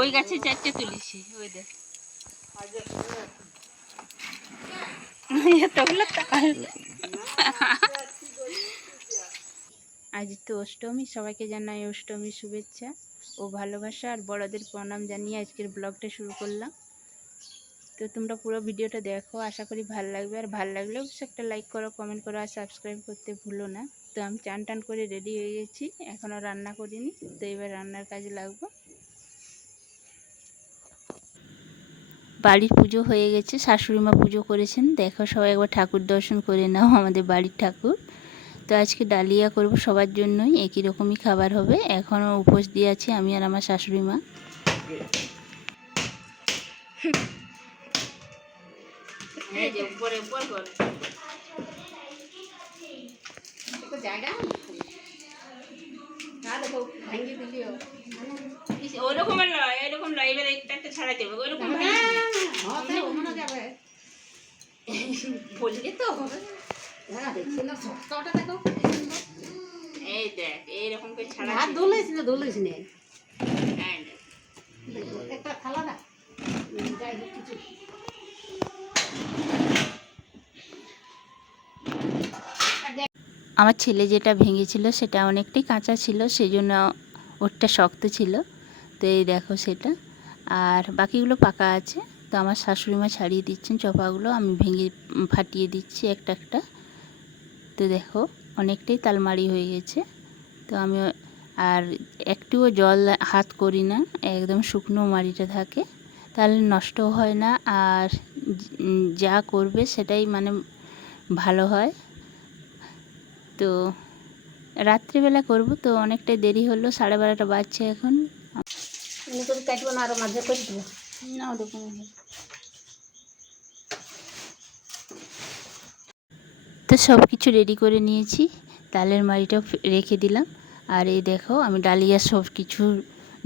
ওই গাছে 4টে তুলেছি, ওই দেখ আজ তো অষ্টমী, সবাইকে জানাই অষ্টমীর শুভেচ্ছা ও ভালোবাসা আর বড়দের প্রণাম জানিয়ে আজকের ব্লগটা শুরু করলাম। তো তোমরা পুরো ভিডিওটা দেখো, আশা করি ভালো লাগবে। আর ভালো লাগলে অবশ্যই একটা লাইক করো, কমেন্ট করো আর সাবস্ক্রাইব করতে ভুলো না। তো আমি চান টান করে রেডি হয়ে গেছি, এখনও রান্না করিনি, তো এবার রান্নার কাজে লাগবো। বাড়ির পুজো হয়ে গেছে, শাশুড়িমা পুজো করেছেন। দেখো সবাই একবার ঠাকুর দর্শন করে নাও, আমাদের বাড়ির ঠাকুর। তো আজকে ডালিয়া করব সবার জন্যই, একই রকমই খাবার হবে। এখনও উপোস দিয়ে আছি আমি আর আমার শাশুড়িমা। ওরকম নয়, এরকম নয়, এবার একটা ছাড়া দেবো, ওরকম বললি তো। এই দেখ এইরকম করে ছাড়া দোলাইস না, দোলাইস না একটা থালা না যাই কিছু। আমার ছেলে যেটা ভেঙেছিল সেটা অনেকটাই কাঁচা ছিল, সেই জন্য ওরটা শক্ত ছিল। তো এই দেখো সেটা, আর বাকিগুলো পাকা আছে। তো আমার শাশুড়িমা ছাড়িয়ে দিচ্ছেন চপাগুলো, আমি ভেঙে ফাটিয়ে দিচ্ছি একটা একটা। তো দেখো অনেকটাই তালমারি হয়ে গেছে। তো আমি আর একটুও জল হাত করি না, একদম শুকনো মাড়িটা থাকে, তাহলে নষ্টও হয় না। আর যা করবে সেটাই মানে ভালো হয়। তো রাত্রিবেলা করব, তো অনেকটাই দেরি হলো, 12:30 বাজছে এখন। কাটবো না, আরও মাঝে করে দেবো না ওরকম। তো সব কিছু রেডি করে নিয়েছি, তালের মাড়িটা রেখে দিলাম। আর এই দেখো আমি ডালিয়া সব কিছু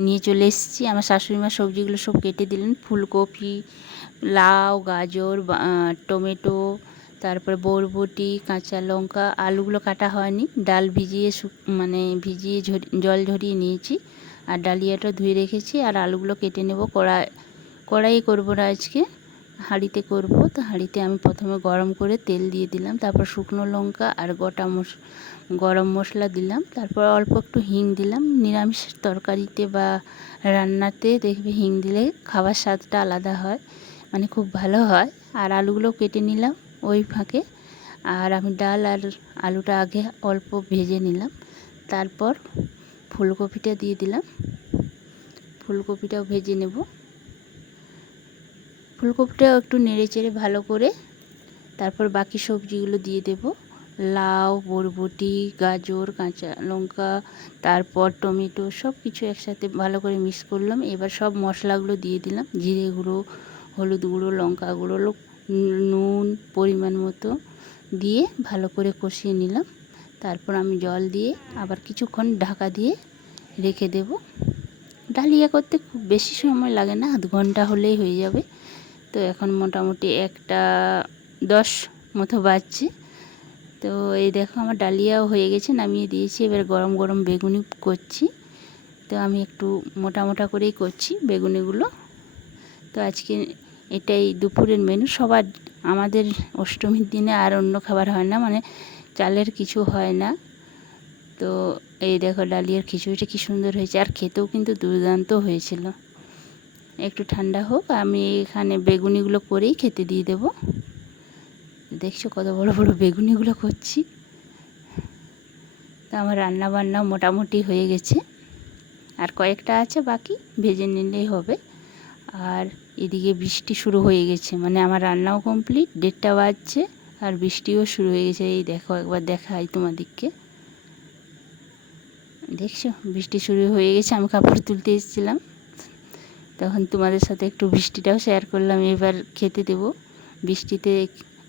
নিয়ে চলে এসেছি। আমার শাশুড়িমা সবজিগুলো সব কেটে দিলেন, ফুলকপি, লাউ, গাজর, টমেটো, তারপরে বরবটি, কাঁচা লঙ্কা, আলুগুলো কাটা হয়নি, ডাল ভিজিয়ে ভিজিয়ে জল ঝরিয়ে নিয়েছি। আর ডালিয়াটা ধুয়ে রেখেছি, আর আলুগুলো কেটে নেব। কড়াই করবো না আজকে, হাঁড়িতে করব। তো হাঁড়িতে আমি প্রথমে গরম করে তেল দিয়ে দিলাম, তারপর শুকনো লঙ্কা আর গোটা গরম মশলা দিলাম, তারপর অল্প একটু হিং দিলাম। নিরামিষ তরকারিতে বা রান্নাতে দেখবে হিং দিলে খাবার স্বাদটা আলাদা হয়, মানে খুব ভালো হয়। আর আলুগুলো কেটে নিলাম ওই ফাঁকে। আর আমি ডাল আর আলুটা আগে অল্প ভেজে নিলাম, তারপর ফুলকপিটা দিয়ে দিলাম। ফুলকপিটাও ভেজে নেব। ফুলকপিটাও একটু নেড়ে চেড়ে ভালো করে তারপর বাকি সবজিগুলো দিয়ে দেব। লাউ, বরবটি, গাজর, কাঁচা লঙ্কা, তারপর টমেটো, সব কিছু একসাথে ভালো করে মিক্স করলাম। এবার সব মশলাগুলো দিয়ে দিলাম, জিরে গুঁড়ো, হলুদ গুঁড়ো, লঙ্কা গুঁড়ো, নুন পরিমাণ মতো দিয়ে ভালো করে কষিয়ে নিলাম। তারপর আমি জল দিয়ে আবার কিছুক্ষণ ঢাকা দিয়ে রেখে দেব। ডালিয়া করতে খুব বেশি সময় লাগে না, আধ ঘন্টা হলেই হয়ে যাবে। তো এখন মোটামুটি 1:10 মতো বাজছে। তো এই দেখো আমার ডালিয়াও হয়ে গেছে, নামিয়ে দিয়েছি। এবার গরম গরম বেগুনি করছি। তো আমি একটু মোটা মোটা করেই করছি বেগুনিগুলো। তো আজকে এটাই দুপুরের মেনু সবার। আমাদের অষ্টমীর দিনে আর অন্য খাবার হয় না, মানে চালের কিছু হয় না। তো এই দেখো ডালিয়ার খিচুড়িটা কী সুন্দর হয়েছে, আর খেতেও কিন্তু দুর্দান্ত হয়েছিল। একটু ঠান্ডা হোক, আমি এখানে বেগুনিগুলো করেই খেতে দিয়ে দেব। দেখছো কত বড় বড় বেগুনিগুলো করছি। তো আমার রান্না বান্না মোটামুটি হয়ে গেছে, আর কয়েকটা আছে বাকি, ভেজে নিলেই হবে। আর এদিকে বৃষ্টি শুরু হয়ে গেছে, মানে আমার রান্নাও কমপ্লিট, 1:30 বাজছে আর বৃষ্টিও শুরু হয়ে গেছে। এই দেখো একবার দেখাই তোমাদেরকে, দেখছো বৃষ্টি শুরু হয়ে গেছে। আমি কাপড় তুলতে এসেছিলাম, তখন তোমাদের সাথে একটু বৃষ্টিটাও শেয়ার করলাম। এবার খেতে দেব। বৃষ্টিতে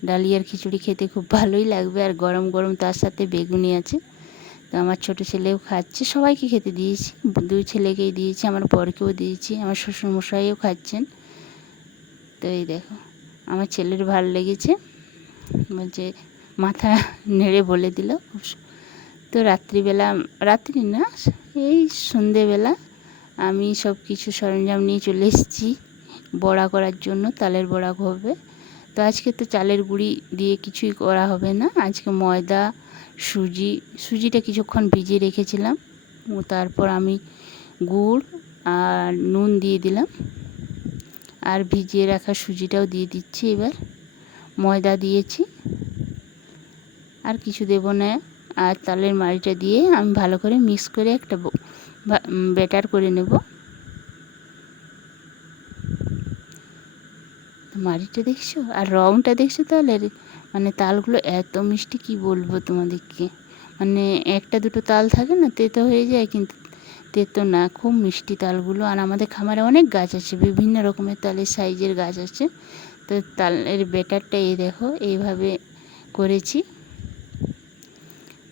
ডালিয়ার খিচুড়ি খেতে খুব ভালোই লাগবে, আর গরম গরম তার সাথে বেগুনি আছে। তো আমার ছোটো ছেলেও খাচ্ছে, সবাইকে খেতে দিয়েছি, 2 ছেলেকেই দিয়েছি, আমার বরকেও দিয়েছি, আমার শ্বশুরমশাইও খাচ্ছেন। তো এই দেখো আমার ছেলের ভালো লেগেছে, বলছে মাথা নেড়ে বলে দিল। তো রাত্রি না, এই সন্ধেবেলা আমি সব কিছু সরঞ্জাম নিয়ে চলে এসেছি বড়া করার জন্য, তালের বড়া হবে। তো আজকে তো চালের গুঁড়ি দিয়ে কিছুই করা হবে না, আজকে ময়দা সুজিটা কিছুক্ষণ ভিজিয়ে রেখেছিলাম, তারপর আমি গুড় আর নুন দিয়ে দিলাম, আর ভিজিয়ে রাখা সুজিটাও দিয়ে দিচ্ছি। এবার ময়দা দিয়েছি, আর কিছু দেব না। আর তালের মাড়িটা দিয়ে আমি ভালো করে মিক্স করে একটা ব্যাটার করে নেব। মাড়িটা দেখছো আর রংটা দেখছো তালের, মানে তালগুলো এত মিষ্টি কি বলবো তোমাদেরকে। মানে একটা দুটো তাল থাকে না, তেতো হয়ে যায়, কিন্তু তেতো না, খুব মিষ্টি তালগুলো। আর আমাদের খামারে অনেক গাছ আছে, বিভিন্ন রকমের তালের সাইজের গাছ আছে। তো তালের ব্যাটারটা এই দেখো এইভাবে করেছি।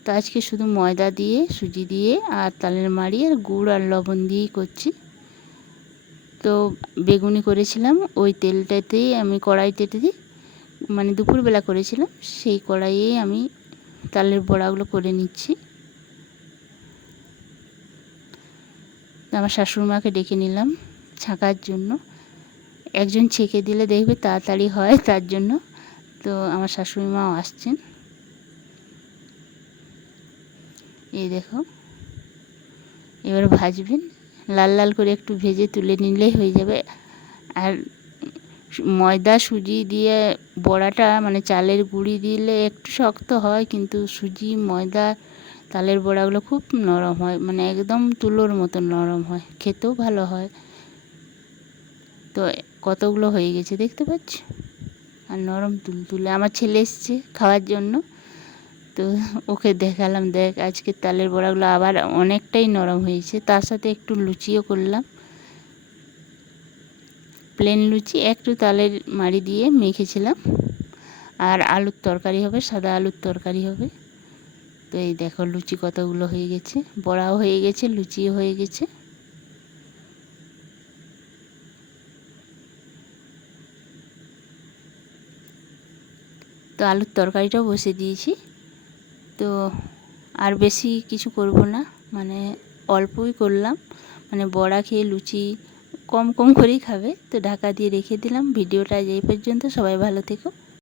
তো আজকে শুধু ময়দা দিয়ে, সুজি দিয়ে আর তালের মাড়ি আর গুড় আর লবণ দিয়েই করছি। তো বেগুনি করেছিলাম ওই তেলটাতেই, আমি কড়াইতেই, মানে দুপুরবেলা করেছিলাম, সেই কড়াইয়েই আমি তালের বড়াগুলো করে নিচ্ছি। আমার শাশুড়িমাকে ডেকে নিলাম ছাঁকার জন্য, একজন ছেঁকে দিলে দেখবে তাড়াতাড়ি হয়, তার জন্য। তো আমার শাশুড়িমাও আসছেন। এই দেখো এবার ভাজবেন, লাল লাল করে একটু ভেজে তুলে নিলেই হয়ে যাবে। আর ময়দা সুজি দিয়ে বড়াটা, মানে চালের গুঁড়ি দিলে একটু শক্ত হয়, কিন্তু সুজি ময়দা তালের বড়াগুলো খুব নরম হয়, মানে একদম তুলোর মতো নরম হয়, খেতেও ভালো হয়। তো কতগুলো হয়ে গেছে দেখতে পাচ্ছ, আর নরম তুলতুলে। আমার ছেলে এসছে খাওয়ার জন্য, তো ওকে দেখালাম, দেখ আজকে তালের বড়াগুলো আবার অনেকটাই নরম হয়েছে। তার সাথে একটু লুচিও করলাম, প্লেন লুচি, একটু তালের মাড়ি দিয়ে মেখেছিলাম। আর আলুর তরকারি হবে, সাদা আলুর তরকারি হবে। তো এই দেখো লুচি কতগুলো হয়ে গেছে, বড়াও হয়ে গেছে, লুচিও হয়ে গেছে। তো আলুর তরকারিটাও বসে দিয়েছি। তো আর বেশি কিছু করব না, মানে অল্পই করলাম, মানে বড়া খেয়ে লুচি কম কম করেই খাবে। তো ঢাকা দিয়ে রেখে দিলাম। ভিডিওটা এই পর্যন্ত, সবাই ভালো থেকো।